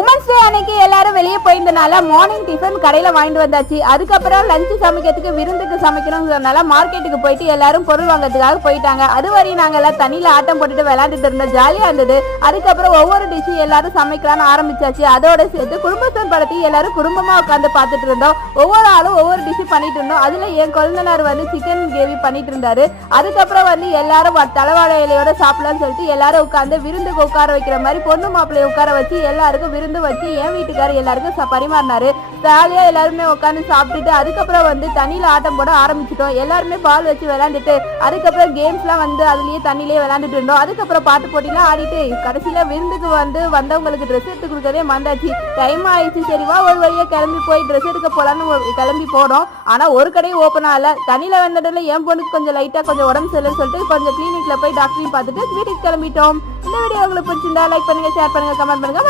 Women's day அன்னைக்கு எல்லாரும் வெளியே போயிருந்தனால மார்னிங் டிஃபன் கடையில வாங்கிட்டு வந்தாச்சு. அதுக்கப்புறம் லஞ்சு சமைக்கிறதுக்கு விருந்துக்கு சமைக்கணும்ன்றதுனால மார்க்கெட்டுக்கு போயிட்டு எல்லாரும் பொருள் வாங்கறதுக்காக போயிட்டாங்க. அது வரையும் நாங்க எல்லாம் தண்ணியில ஆட்டம் போட்டுட்டு விளையாண்டுட்டு இருந்தோம், ஜாலியா இருந்தது. அதுக்கப்புறம் ஒவ்வொரு டிஷ்ஷும் எல்லாரும் சமைக்கலாம்னு ஆரம்பிச்சாச்சு. அதோட சேர்த்து குடும்பஸ்தன் படத்தையும் எல்லாரும் குடும்பமா உட்காந்து பார்த்துட்டு இருந்தோம். ஒவ்வொரு ஆளும் ஒவ்வொரு டிஷ் பண்ணிட்டு இருந்தோம். அதுல என் குழந்தைனார் சிக்கன் கிரேவி பண்ணிட்டு இருந்தாரு. அதுக்கப்புறம் எல்லாரும் தலைவாழை இலையோட சாப்பிடலாம்னு சொல்லிட்டு எல்லாரும் உட்காந்து விருந்துக்கு உட்கார வைக்கிற மாதிரி பொண்ணு மாப்பிள்ளைய உட்கார வச்சு எல்லாருக்கும் விருந்து வச்சு என் வீட்டுக்காரர் எல்லாருக்கும் பரிமாறினாரு. ஜாலியா எல்லாருமே உட்காந்து சாப்பிட்டுட்டு அதுக்கப்புறம் தண்ணியில ஆட்டம் போட ஆரம்பிச்சிட்டோம். எல்லாருமே பால் வச்சு விளையாண்டுட்டு அதுக்கப்புறம் கேம்ஸ் எல்லாம் அதுலயே தண்ணிலேயே விளையாண்டுட்டு இருந்தோம். அதுக்கப்புறம் பாட்டு போட்டிலாம் ஆடிட்டு கடைசியில விருந்துக்கு வந்தவங்களுக்கு ட்ரெஸ் எடுத்து கொடுக்கறதே மந்தாச்சு. டைம் ஆயிடுச்சு, சரிவா ஒரு வழியா கிளம்பி போய் ட்ரெஸ் எடுக்க போலான்னு கிளம்பி போனோம். ஆனா ஒரு கடையும் ஓப்பன் ஆகல. தண்ணியில வந்ததுல என் பொண்ணுக்கு கொஞ்சம் லைட்டா கொஞ்சம் உடம்பு சரியில்லைன்னு சொல்லிட்டு கொஞ்சம் கிளினிக்ல போய் டாக்டரையும் பார்த்துட்டு வீட்டுக்கு கிளம்பிட்டோம். இந்த வீடியோ உங்களுக்கு பிடிச்சிருந்தா லைக் பண்ணுங்க, ஷேர் பண்ணுங்க, கமெண்ட் பண்ணுங்க.